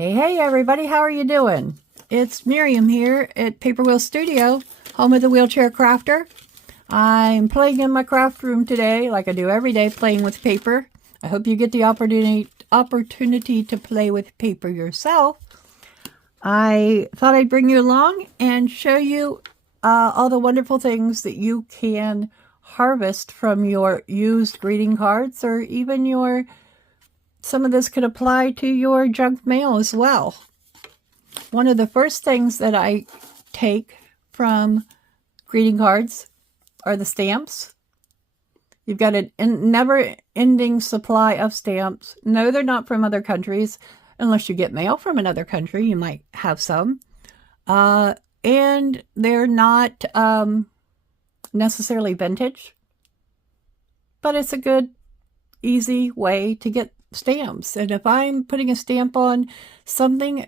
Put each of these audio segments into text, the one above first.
Hey everybody, how are you doing? It's Miriam here at Paper Wheel Studio, home of the Wheelchair Crafter. I'm playing in my craft room today, like I do every day, playing with paper. I hope you get the opportunity to play with paper yourself. I thought I'd bring you along and show you all the wonderful things that you can harvest from your used greeting cards, or even some of this could apply to your junk mail as well. One of the first things that I take from greeting cards are the stamps. You've got a never-ending supply of stamps. No, they're not from other countries. Unless you get mail from another country, you might have some. And they're not necessarily vintage. But it's a good, easy way to get stamps. And if I'm putting a stamp on something,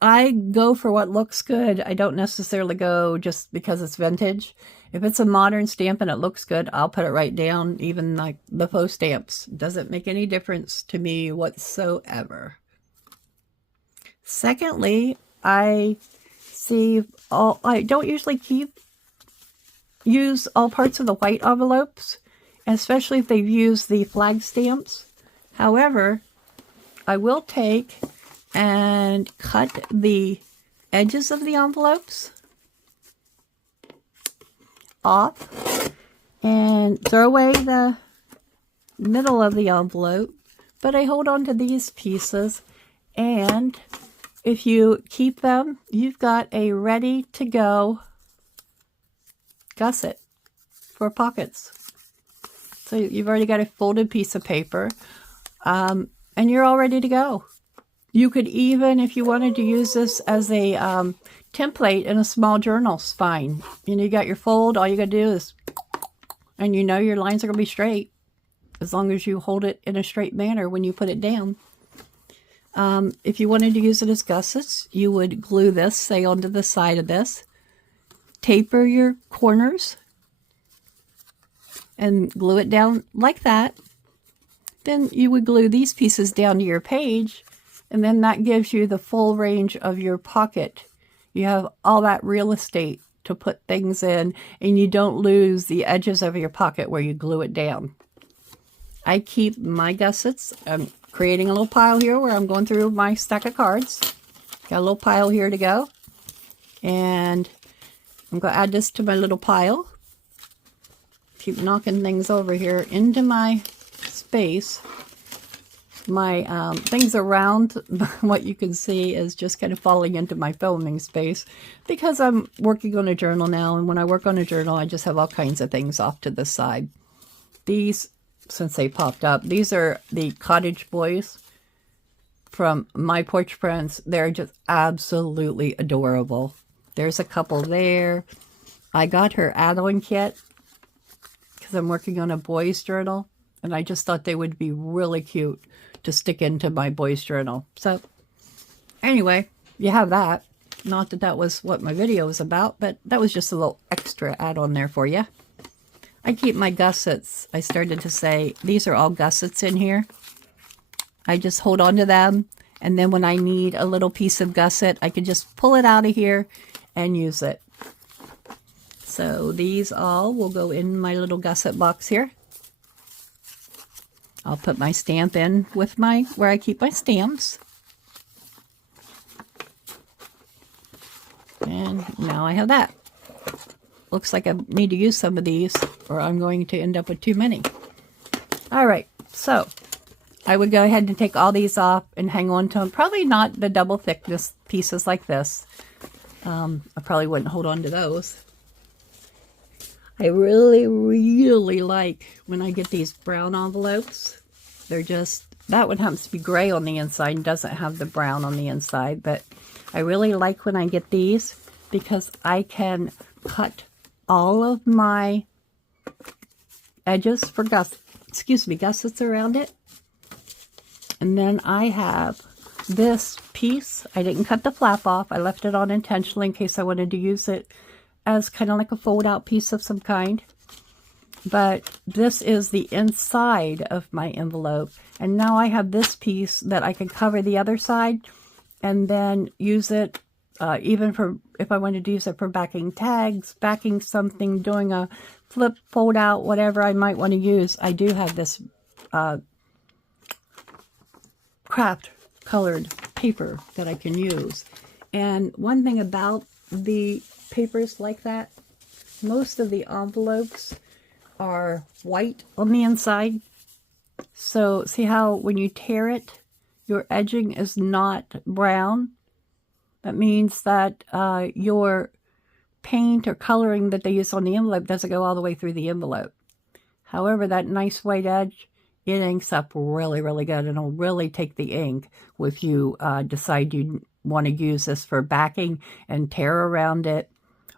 I go for what looks good. I don't necessarily go just because it's vintage. If it's a modern stamp and it looks good, I'll put it right down, even like the faux stamps. Doesn't make any difference to me whatsoever. Secondly, I don't usually use all parts of the white envelopes, especially if they've used the flag stamps. However, I will take and cut the edges of the envelopes off and throw away the middle of the envelope, but I hold on to these pieces, and if you keep them, you've got a ready-to-go gusset for pockets. So you've already got a folded piece of paper, and you're all ready to go. You could even, if you wanted to use this as a template in a small journal, it's fine. You got your fold, all you got to do is, and your lines are going to be straight, as long as you hold it in a straight manner when you put it down. If you wanted to use it as gussets, you would glue this, say, onto the side of this, taper your corners, and glue it down like that. Then you would glue these pieces down to your page, and then that gives you the full range of your pocket. You have all that real estate to put things in, and you don't lose the edges of your pocket where you glue it down. I keep my gussets. I'm creating a little pile here where I'm going through my stack of cards. Got a little pile here to go. And I'm going to add this to my little pile. Keep knocking things over here into my space. My things around what you can see is just kind of falling into my filming space because I'm working on a journal now, and when I work on a journal I just have all kinds of things off to the side. These, since they popped up, these are the Cottage Boys from My Porch Prints. They're just absolutely adorable. There's a couple there. I got her add-on kit because I'm working on a boys journal, and I just thought they would be really cute to stick into my boys journal. So anyway, you have that. Not that that was what my video was about, but that was just a little extra add-on there for you. I keep my gussets. I started to say, these are all gussets in here. I just hold on to them, and then when I need a little piece of gusset, I can just pull it out of here and use it. So these all will go in my little gusset box here. I'll put my stamp in with where I keep my stamps. And now I have that. Looks like I need to use some of these, or I'm going to end up with too many. All right, so I would go ahead and take all these off and hang on to them. Probably not the double thickness pieces like this. I probably wouldn't hold on to those. I really, really like when I get these brown envelopes. They're just, that one happens to be gray on the inside and doesn't have the brown on the inside, but I really like when I get these because I can cut all of my edges for gussets around it. And then I have this piece. I didn't cut the flap off. I left it on intentionally in case I wanted to use it as kind of like a fold out piece of some kind. but this is the inside of my envelope. And now I have this piece that I can cover the other side and then use it even for, if I wanted to use it for backing tags, backing something, doing a flip, fold out, whatever I might want to use. I do have this craft colored paper that I can use. And one thing about the papers like that, most of the envelopes are white on the inside. So see how when you tear it, your edging is not brown? That means that your paint or coloring that they use on the envelope doesn't go all the way through the envelope. However, that nice white edge, it inks up really, really good, and it'll really take the ink if you decide you want to use this for backing and tear around it,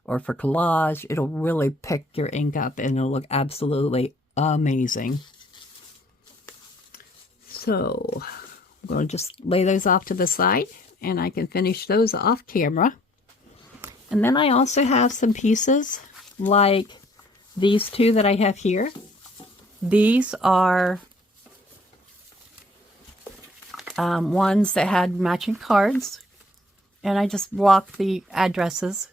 or for collage. It'll really pick your ink up and it'll look absolutely amazing. So I'm going to just lay those off to the side and I can finish those off camera. And then I also have some pieces like these two that I have here. These are ones that had matching cards, and I just blocked the addresses.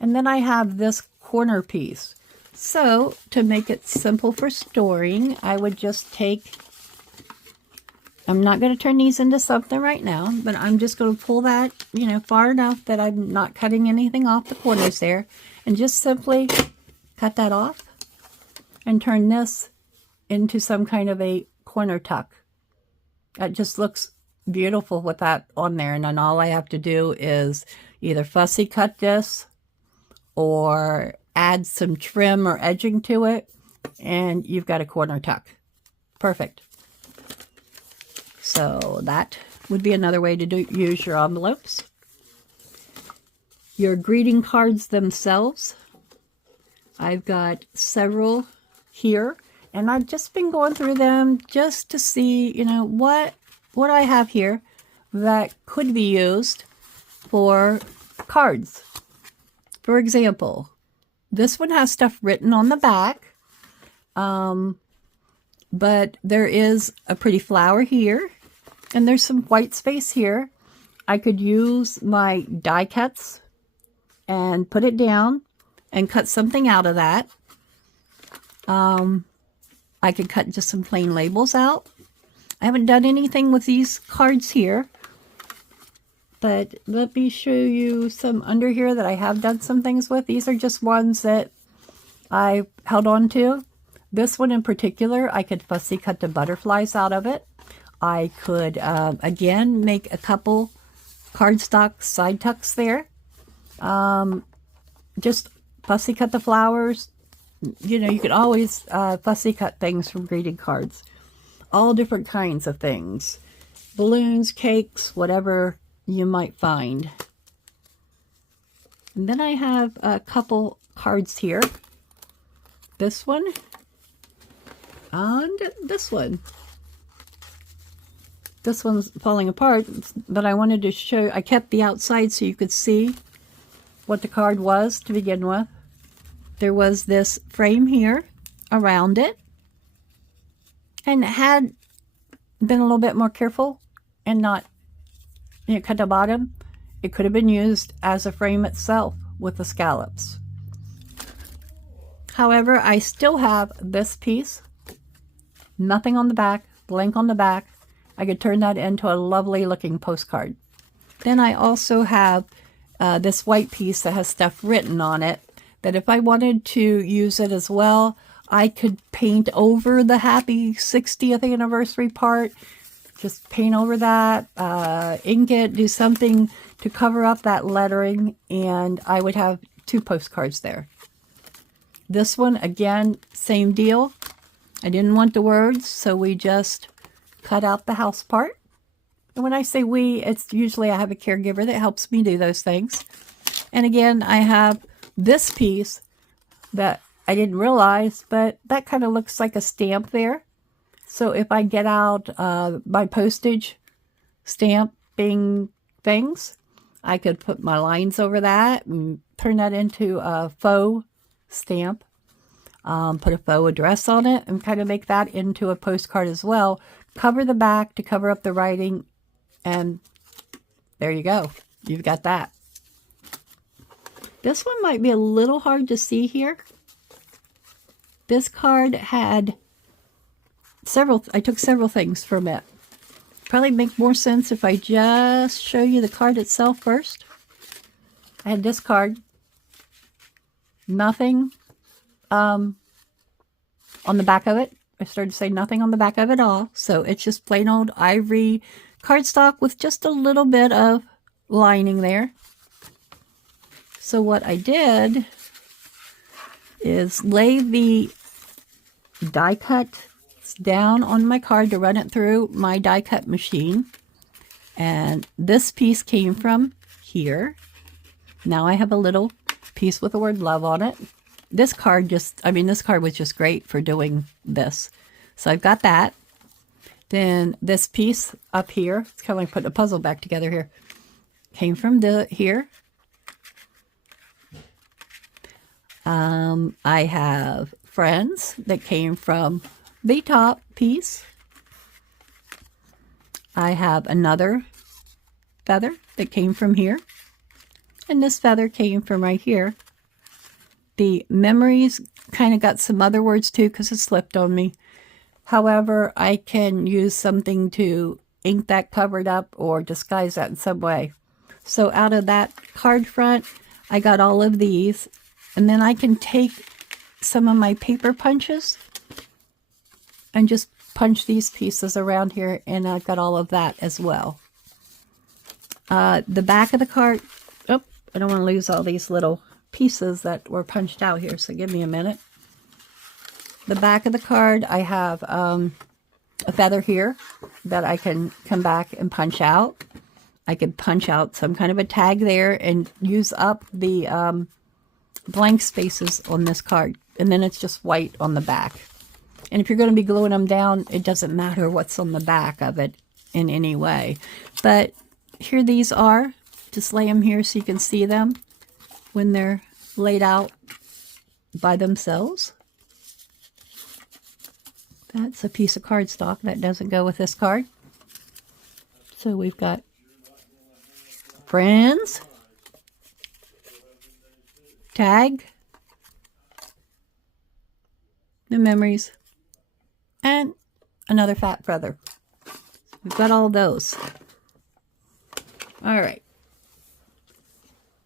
And then I have this corner piece. So to make it simple for storing, I would just take, I'm not going to turn these into something right now, but I'm just going to pull that, far enough that I'm not cutting anything off the corners there, and just simply cut that off and turn this into some kind of a corner tuck. That just looks beautiful with that on there. And then all I have to do is either fussy cut this or add some trim or edging to it, and you've got a corner tuck. Perfect. So that would be another way to use your envelopes. Your greeting cards themselves, I've got several here, and I've just been going through them just to see, what I have here that could be used for cards. For example, this one has stuff written on the back, but there is a pretty flower here, and there's some white space here. I could use my die cuts and put it down and cut something out of that. I could cut just some plain labels out. I haven't done anything with these cards here, but let me show you some under here that I have done some things with. These are just ones that I held on to. This one in particular, I could fussy cut the butterflies out of it. I could, again, make a couple cardstock side tucks there. Just fussy cut the flowers. You could always fussy cut things from greeting cards. All different kinds of things. Balloons, cakes, whatever you might find. And then I have a couple cards here. This one and this one. This one's falling apart, but I wanted to show, I kept the outside so you could see what the card was to begin with. There was this frame here around it, and had been a little bit more careful and not cut the bottom, it could have been used as a frame itself with the scallops. However, I still have this piece, nothing on the back, blank on the back. I could turn that into a lovely looking postcard. Then I also have this white piece that has stuff written on it, that if I wanted to use it as well, I could paint over the happy 60th anniversary part, just paint over that, ink it, do something to cover up that lettering, and I would have two postcards there. This one, again, same deal. I didn't want the words, so we just cut out the house part. And when I say we, it's usually I have a caregiver that helps me do those things. And again, I have this piece that I didn't realize, but that kind of looks like a stamp there. So if I get out my postage stamping things, I could put my lines over that and turn that into a faux stamp. put a faux address on it and kind of make that into a postcard as well. Cover the back to cover up the writing, and there you go. You've got that. This one might be a little hard to see here. This card had I took several things from it. Probably make more sense if I just show you the card itself first. I had this card. Nothing on the back of it. I started to say nothing on the back of it all. So it's just plain old ivory cardstock with just a little bit of lining there. So what I did is lay the die cut down on my card to run it through my die cut machine. And this piece came from here. Now I have a little piece with the word love on it. This card this card was just great for doing this. So I've got that. Then this piece up here, it's kind of like putting a puzzle back together here, came from here. I have friends that came from the top piece. I have another feather that came from here. And this feather came from right here. The memories kind of got some other words too because it slipped on me. However, I can use something to ink that covered up or disguise that in some way. So out of that card front, I got all of these. And then I can take some of my paper punches and just punch these pieces around here, and I've got all of that as well. The back of the card, oh, I don't want to lose all these little pieces that were punched out here, so give me a minute. The back of the card, I have a feather here that I can come back and punch out. I could punch out some kind of a tag there and use up the blank spaces on this card, and then it's just white on the back. And if you're going to be gluing them down, it doesn't matter what's on the back of it in any way. But here these are. Just lay them here so you can see them when they're laid out by themselves. That's a piece of cardstock that doesn't go with this card. So we've got friends, tag, the memories, and another fat feather. We've got all those. All right.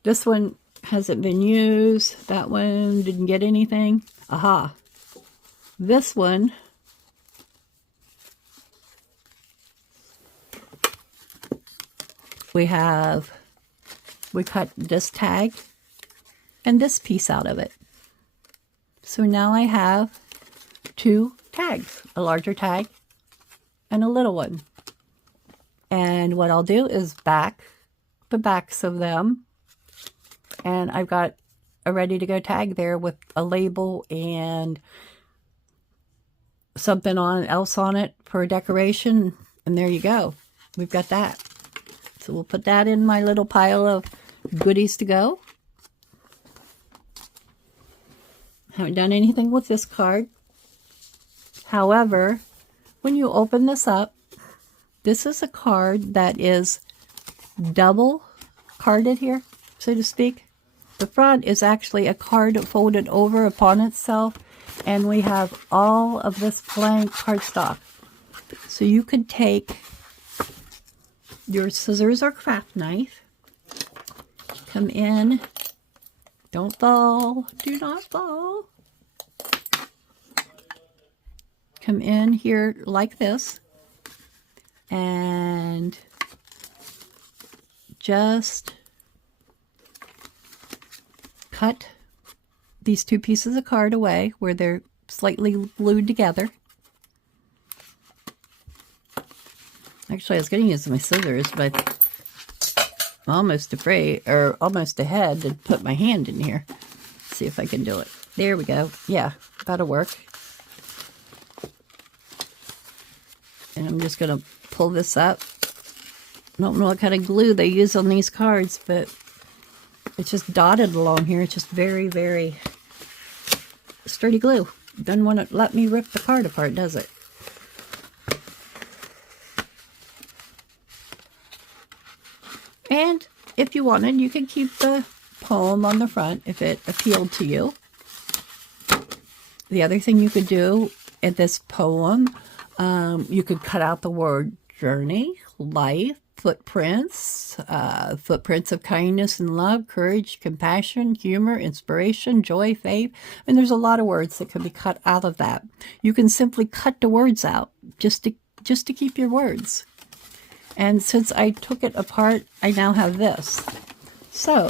This one hasn't been used. That one didn't get anything. Aha. This one we cut this tag and this piece out of it. So now I have two tags, a larger tag and a little one. And what I'll do is back the backs of them. And I've got a ready to go tag there with a label and something else on it for decoration. And there you go. We've got that. So we'll put that in my little pile of goodies to go. Haven't done anything with this card. However, when you open this up, this is a card that is double carded here, so to speak. The front is actually a card folded over upon itself, and we have all of this blank cardstock. So you could take your scissors or craft knife, come in, don't fall, do not fall. Come in here like this and just cut these two pieces of card away where they're slightly glued together. Actually, I was going to use my scissors, but I'm almost afraid, or almost ahead to put my hand in here. See if I can do it. There we go. Yeah, that'll work. And I'm just going to pull this up. I don't know what kind of glue they use on these cards, but it's just dotted along here. It's just very, very sturdy glue. Doesn't want to let me rip the card apart, does it? And if you wanted, you could keep the poem on the front if it appealed to you. The other thing you could do in this poem, you could cut out the word journey, life, footprints, footprints of kindness and love, courage, compassion, humor, inspiration, joy, faith. And there's a lot of words that can be cut out of that. You can simply cut the words out just to keep your words. And since I took it apart, I now have this. So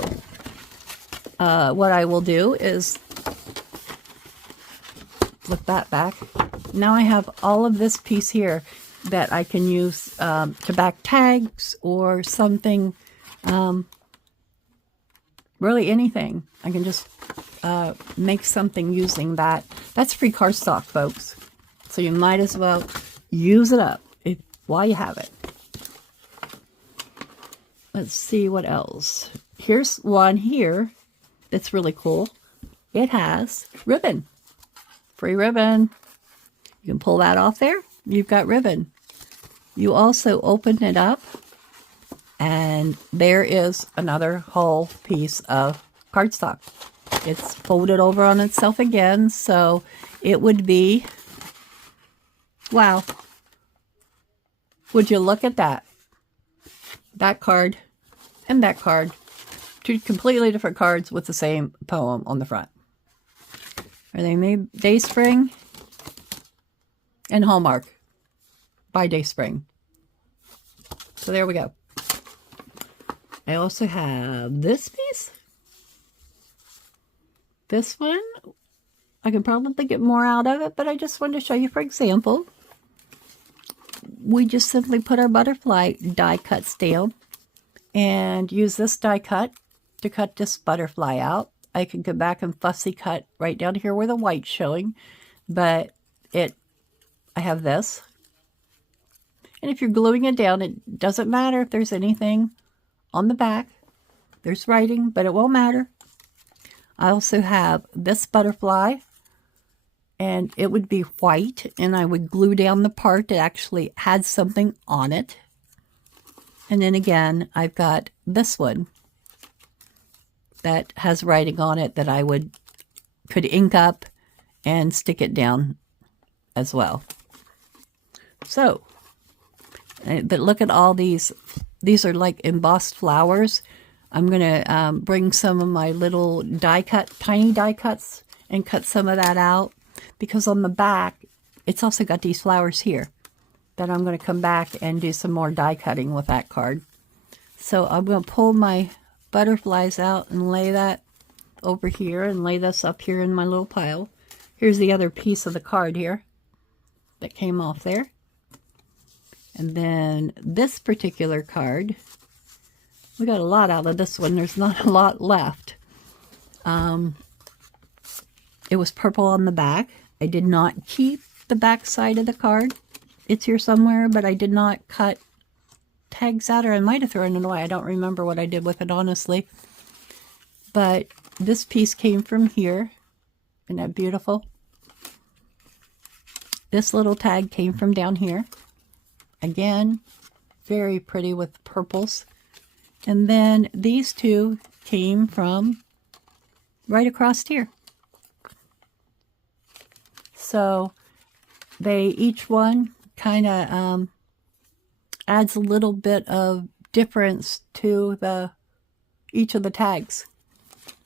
what I will do is flip that back. Now I have all of this piece here that I can use to back tags or something, really anything. I can just make something using that. That's free cardstock, folks. So you might as well use it up while you have it. Let's see what else. Here's one here that's really cool. It has ribbon. Free ribbon. You can pull that off there. You've got ribbon. You also open it up, and there is another whole piece of cardstock. It's folded over on itself again, so it would be, wow. Would you look at that? That card and that card. Two completely different cards with the same poem on the front. Are they made Dayspring and Hallmark by Dayspring. So there we go. I also have this piece. This one, I could probably get more out of it, but I just wanted to show you, for example, we just simply put our butterfly die cuts down and use this die cut to cut this butterfly out. I can go back and fussy cut right down here where the white's showing, but I have this. And if you're gluing it down, it doesn't matter if there's anything on the back. There's writing, but it won't matter. I also have this butterfly, and it would be white, and I would glue down the part that actually had something on it. And then again, I've got this one that has writing on it that I could ink up and stick it down as well. So, but look at all these. These are like embossed flowers. I'm going to bring some of my little tiny die cuts and cut some of that out, because on the back, it's also got these flowers here that I'm going to come back and do some more die cutting with that card. So I'm going to pull my butterflies out and lay that over here and lay this up here in my little pile. Here's the other piece of the card here that came off there. And then this particular card, we got a lot out of this one. There's not a lot left. It was purple on the back. I did not keep the back side of the card. It's here somewhere, but I did not cut tags out, or I might have thrown it away. I don't remember what I did with it, honestly. But this piece came from here. Isn't that beautiful? This little tag came from down here. Again, very pretty with purples. And then these two came from right across here. So they, each one kind of adds a little bit of difference to each of the tags.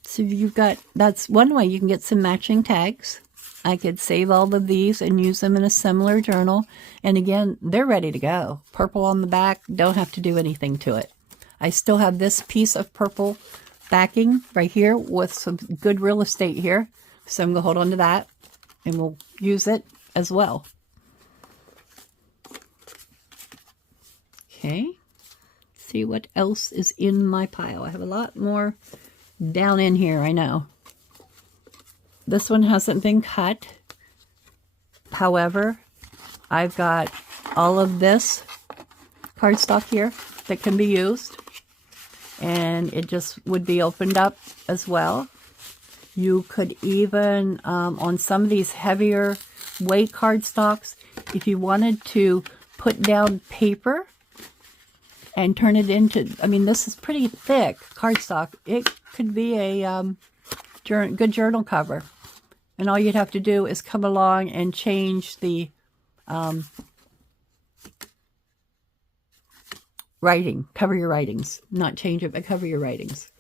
So you've got, that's one way you can get some matching tags. I could save all of these and use them in a similar journal. And again, they're ready to go. Purple on the back, don't have to do anything to it. I still have this piece of purple backing right here with some good real estate here. So I'm going to hold on to that and we'll use it as well. Okay, see what else is in my pile. I have a lot more down in here, I know. This one hasn't been cut. However, I've got all of this cardstock here that can be used. And it just would be opened up as well. You could even, on some of these heavier weight cardstocks, if you wanted to put down paper and turn it into, I mean, this is pretty thick cardstock. It could be a good journal cover. And all you'd have to do is come along and change the writing. Cover your writings. Not change it, but cover your writings.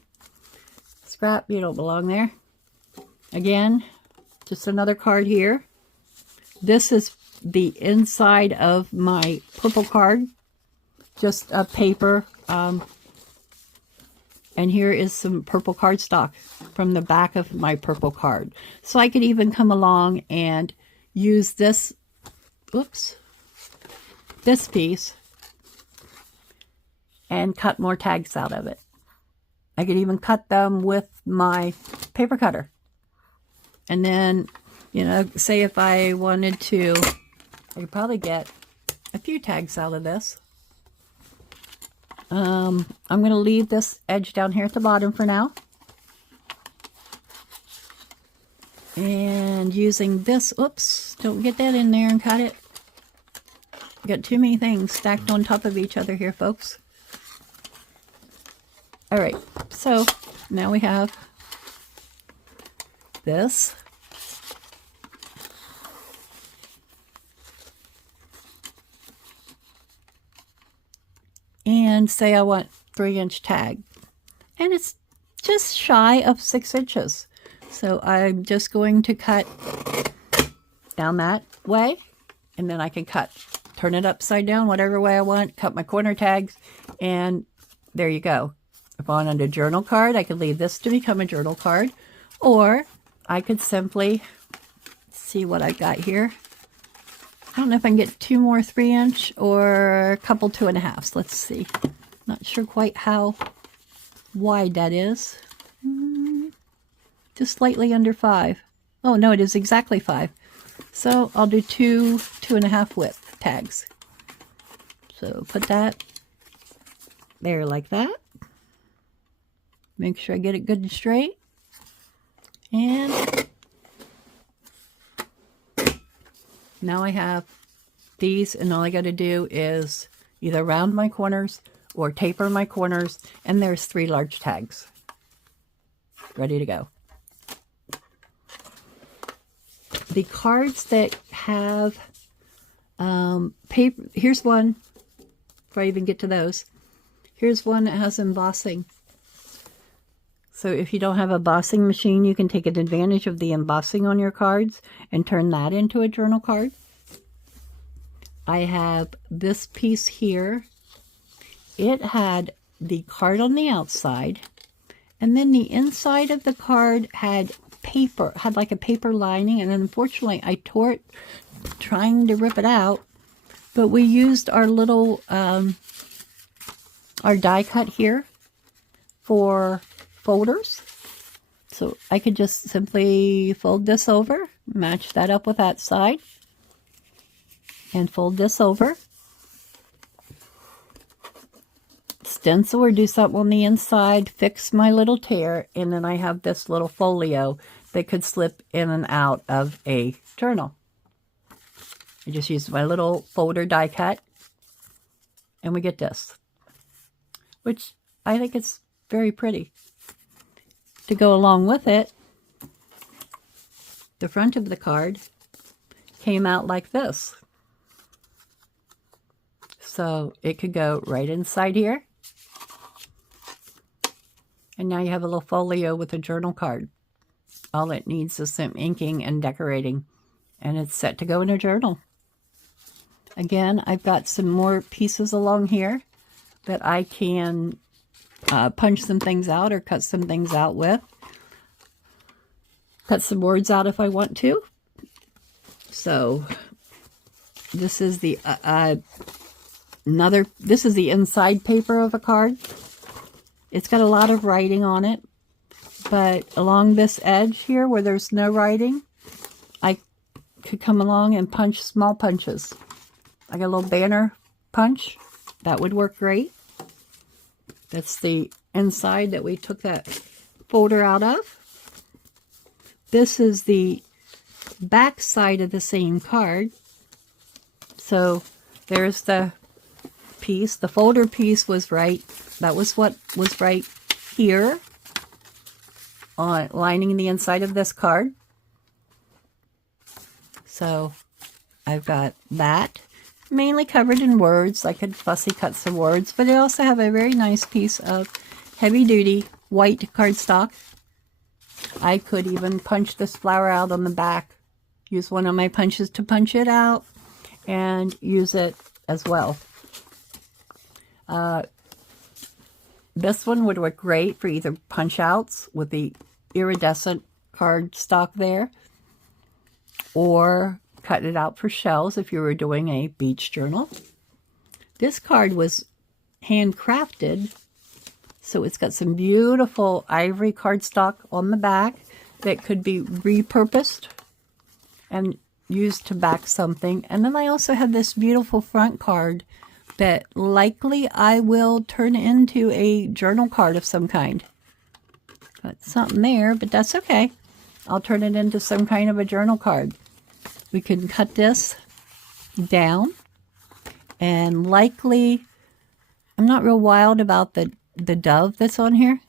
Scrap, you don't belong there. Again, just another card here. This is the inside of my purple card. Just a paper. And here is some purple cardstock from the back of my purple card. So I could even come along and use this, oops, this piece and cut more tags out of it. I could even cut them with my paper cutter. And then, you know, say if I wanted to, I could probably get a few tags out of this. I'm going to leave this edge down here at the bottom for now. And using this, oops, don't get that in there and cut it. Got too many things stacked on top of each other here, folks. All right, so now we have this. And say I want 3-inch tag. And it's just shy of 6 inches. So I'm just going to cut down that way. And then I can turn it upside down, whatever way I want, cut my corner tags, and there you go. If I wanted a journal card, I could leave this to become a journal card. Or I could simply see what I got here. I don't know if I can get 2 more 3-inch or a couple 2.5s. Let's see. Not sure quite how wide that is. Just slightly under 5. Oh, no, it is exactly 5. So I'll do 2.5 width tags. So put that there like that. Make sure I get it good and straight. And now I have these, and all I got to do is either round my corners or taper my corners, and there's 3 large tags ready to go. The cards that have paper, here's one, before I even get to those, here's one that has embossing. So if you don't have a embossing machine, you can take advantage of the embossing on your cards and turn that into a journal card. I have this piece here. It had the card on the outside, and then the inside of the card had paper, had like a paper lining, and unfortunately I tore it trying to rip it out. But we used our little, our die cut here for folders. So I could just simply fold this over, match that up with that side, and fold this over. Stencil or do something on the inside, fix my little tear, and then I have this little folio that could slip in and out of a journal. I just use my little folder die cut, and we get this, which I think it's very pretty. To go along with it, the front of the card came out like this. So it could go right inside here. And now you have a little folio with a journal card. All it needs is some inking and decorating, and it's set to go in a journal. Again, I've got some more pieces along here that I can punch some things out or cut some things out with. Cut some words out if I want to. So this is the this is the inside paper of a card. It's got a lot of writing on it, but along this edge here where there's no writing, I could come along and punch small punches. I got a little banner punch. That would work great. That's the inside that we took that folder out of. this is the back side of the same card. So there's the piece. The folder piece was right. That was what was right here, on lining the inside of this card. So I've got that mainly covered in words. I could fussy cut some words, but I also have a very nice piece of heavy-duty white cardstock. I could even punch this flower out on the back, use one of my punches to punch it out, and use it as well. This one would work great for either punch outs with the iridescent cardstock there, or cut it out for shells if you were doing a beach journal. This card was handcrafted, so it's got some beautiful ivory cardstock on the back that could be repurposed and used to back something. And then I also have this beautiful front card that likely I will turn into a journal card of some kind. Got something there, but that's okay. I'll turn it into some kind of a journal card. We can cut this down, and likely, I'm not real wild about the dove that's on here.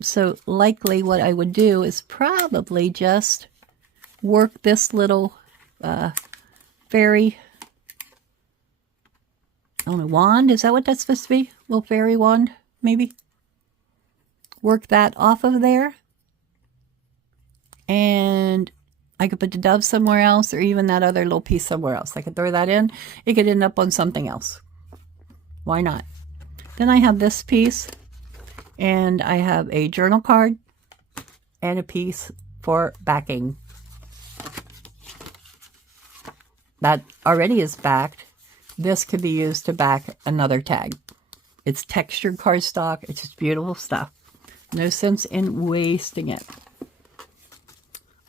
So likely what I would do is probably just work this little fairy, I don't know, wand? Is that what that's supposed to be? Little fairy wand, maybe? Work that off of there. And I could put the dove somewhere else, or even that other little piece somewhere else. I could throw that in. It could end up on something else. Why not? Then I have this piece, and I have a journal card and a piece for backing. That already is backed. This could be used to back another tag. It's textured cardstock. It's just beautiful stuff. No sense in wasting it.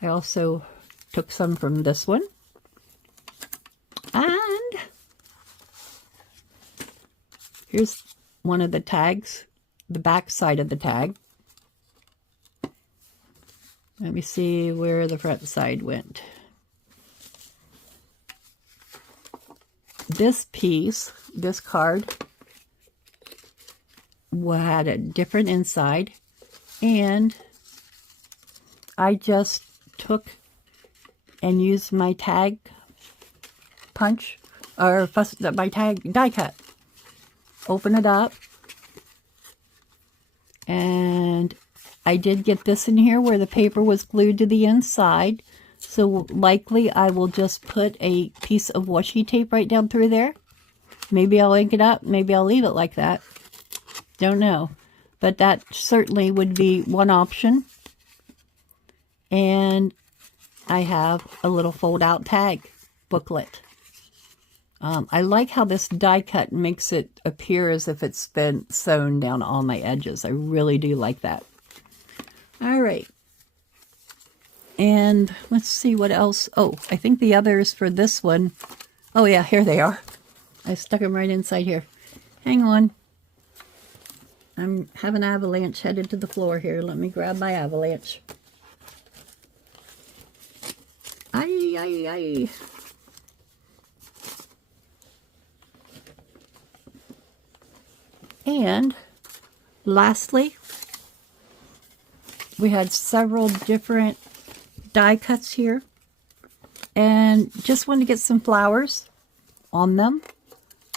I also took some from this one. And here's one of the tags, the back side of the tag. Let me see where the front side went. This piece, this card, had a different inside, and I just took and used my tag punch, or my tag die cut. Open it up, and I did get this in here where the paper was glued to the inside, so likely I will just put a piece of washi tape right down through there. Maybe I'll ink it up, maybe I'll leave it like that. Don't know, but that certainly would be one option. And I have a little fold-out tag booklet. I like how this die cut makes it appear as if it's been sewn down all my edges. I really do like that. All right. And let's see what else. Oh, I think the others for this one. Oh, yeah, here they are. I stuck them right inside here. Hang on. I have an avalanche headed to the floor here. Let me grab my avalanche. Ay, ay, ay. And lastly, we had several different die cuts here, and just wanted to get some flowers on them.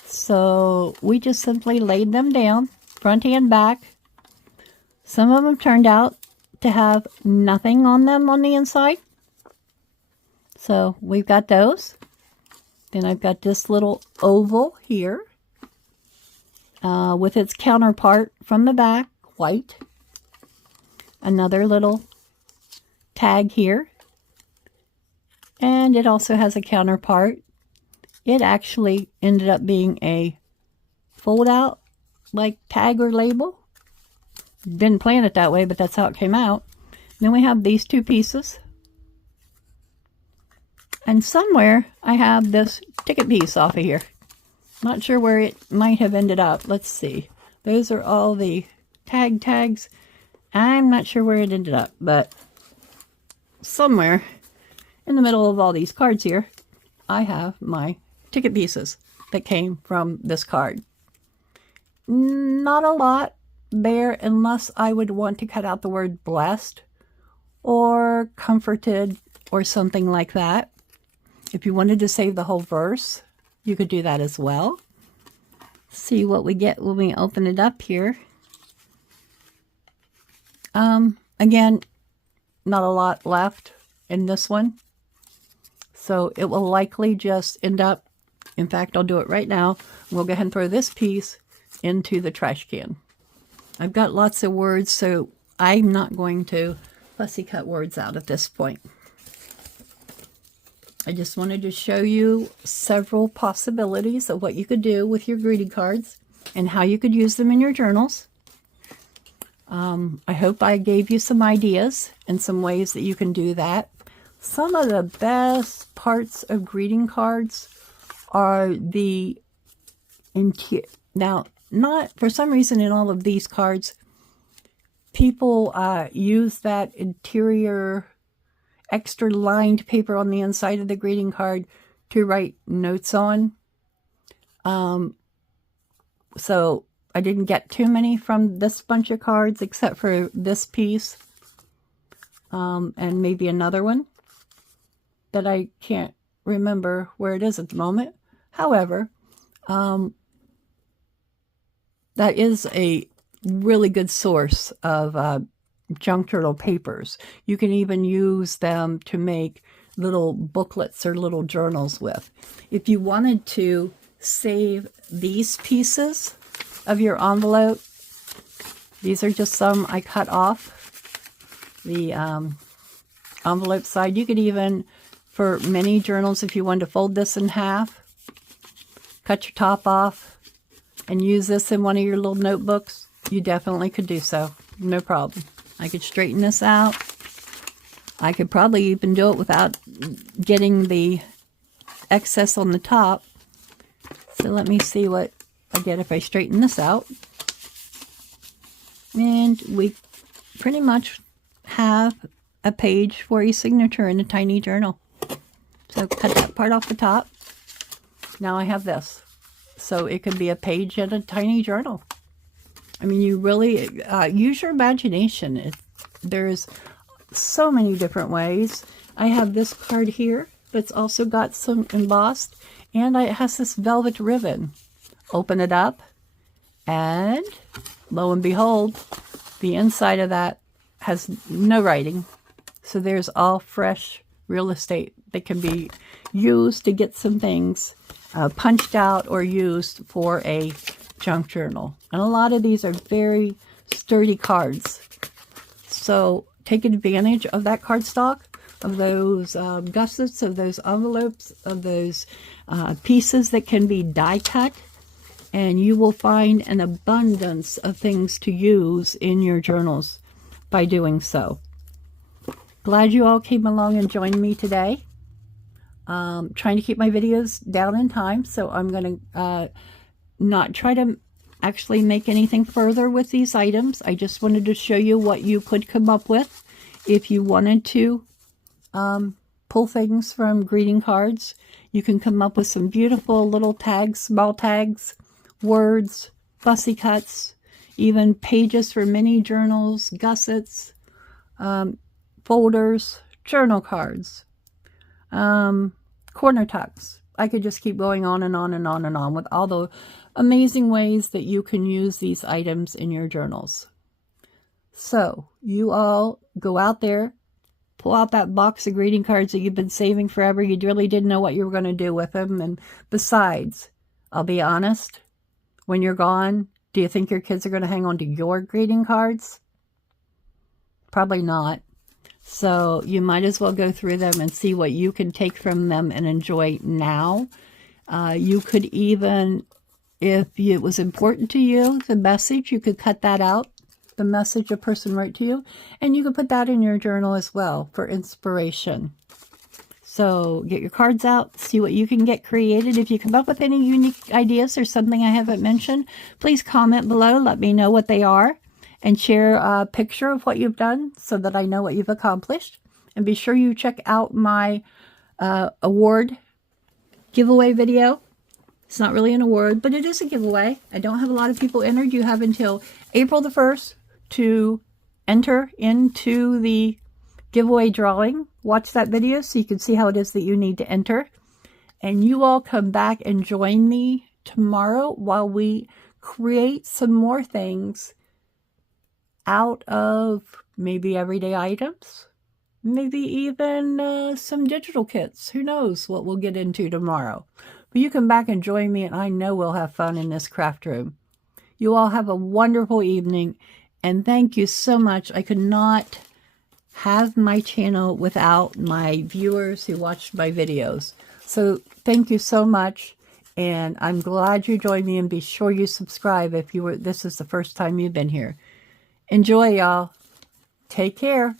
So we just simply laid them down, front and back. Some of them turned out to have nothing on them on the inside. So we've got those. Then I've got this little oval here with its counterpart from the back, white. Another little tag here. And it also has a counterpart. It actually ended up being a fold-out like tag or label. Didn't plan it that way, but that's how it came out. Then we have these two pieces. And somewhere I have this ticket piece off of here. Not sure where it might have ended up. Let's see. Those are all the tags. I'm not sure where it ended up, but somewhere in the middle of all these cards here, I have my ticket pieces that came from this card. Not a lot there unless I would want to cut out the word blessed or comforted or something like that. If you wanted to save the whole verse, you could do that as well. See what we get when we open it up here. Again, not a lot left in this one. So it will likely just end up, in fact, I'll do it right now. We'll go ahead and throw this piece into the trash can. I've got lots of words, so I'm not going to fussy cut words out at this point. I just wanted to show you several possibilities of what you could do with your greeting cards and how you could use them in your journals. I hope I gave you some ideas and some ways that you can do that. Some of the best parts of greeting cards are the interior. Now, not for some reason in all of these cards, people use that interior extra lined paper on the inside of the greeting card to write notes on. So I didn't get too many from this bunch of cards except for this piece and maybe another one that I can't remember where it is at the moment. However, that is a really good source of junk journal papers. You can even use them to make little booklets or little journals with. If you wanted to save these pieces of your envelope, these are just some I cut off the envelope side. You could even, for many journals, if you wanted to fold this in half, cut your top off, and use this in one of your little notebooks, you definitely could do so. No problem. I could straighten this out. I could probably even do it without getting the excess on the top. So let me see what I get if I straighten this out. And we pretty much have a page for a signature in a tiny journal. So cut that part off the top. Now I have this. So it could be a page in a tiny journal. I mean, you really use your imagination. There's so many different ways. I have this card here that's also got some embossed, and it has this velvet ribbon. Open it up, and lo and behold, the inside of that has no writing. So there's all fresh real estate that can be used to get some things punched out or used for a junk journal. And a lot of these are very sturdy cards. So take advantage of that cardstock, of those gussets, of those envelopes, of those pieces that can be die cut, and you will find an abundance of things to use in your journals by doing so. Glad you all came along and joined me today. Trying to keep my videos down in time, so I'm going to not try to actually make anything further with these items. I just wanted to show you what you could come up with if you wanted to pull things from greeting cards. You can come up with some beautiful little tags, small tags, words, fussy cuts, even pages for mini journals, gussets, folders, journal cards, corner tucks. I could just keep going on and on and on and on with all the amazing ways that you can use these items in your journals. So you all go out there, pull out that box of greeting cards that you've been saving forever. You really didn't know what you were going to do with them. And besides, I'll be honest, when you're gone, do you think your kids are going to hang on to your greeting cards? Probably not. So you might as well go through them and see what you can take from them and enjoy now. You could even, if it was important to you, the message, you could cut that out, the message a person wrote to you, and you could put that in your journal as well for inspiration. So get your cards out, see what you can get created. If you come up with any unique ideas or something I haven't mentioned, please comment below. Let me know what they are. and share a picture of what you've done so that I know what you've accomplished. And be sure you check out my award giveaway video. It's not really an award, but it is a giveaway. I don't have a lot of people entered. You have until April the 1st to enter into the giveaway drawing. Watch that video so you can see how it is that you need to enter. And you all come back and join me tomorrow while we create some more things out of maybe everyday items, maybe even some digital kits. Who knows what we'll get into tomorrow. But you come back and join me, and I know we'll have fun in this craft room. You all have a wonderful evening, and thank you so much. I could not have my channel without my viewers who watched my videos. So thank you so much, and I'm glad you joined me, and be sure you subscribe if this is the first time you've been here. Enjoy, y'all. Take care.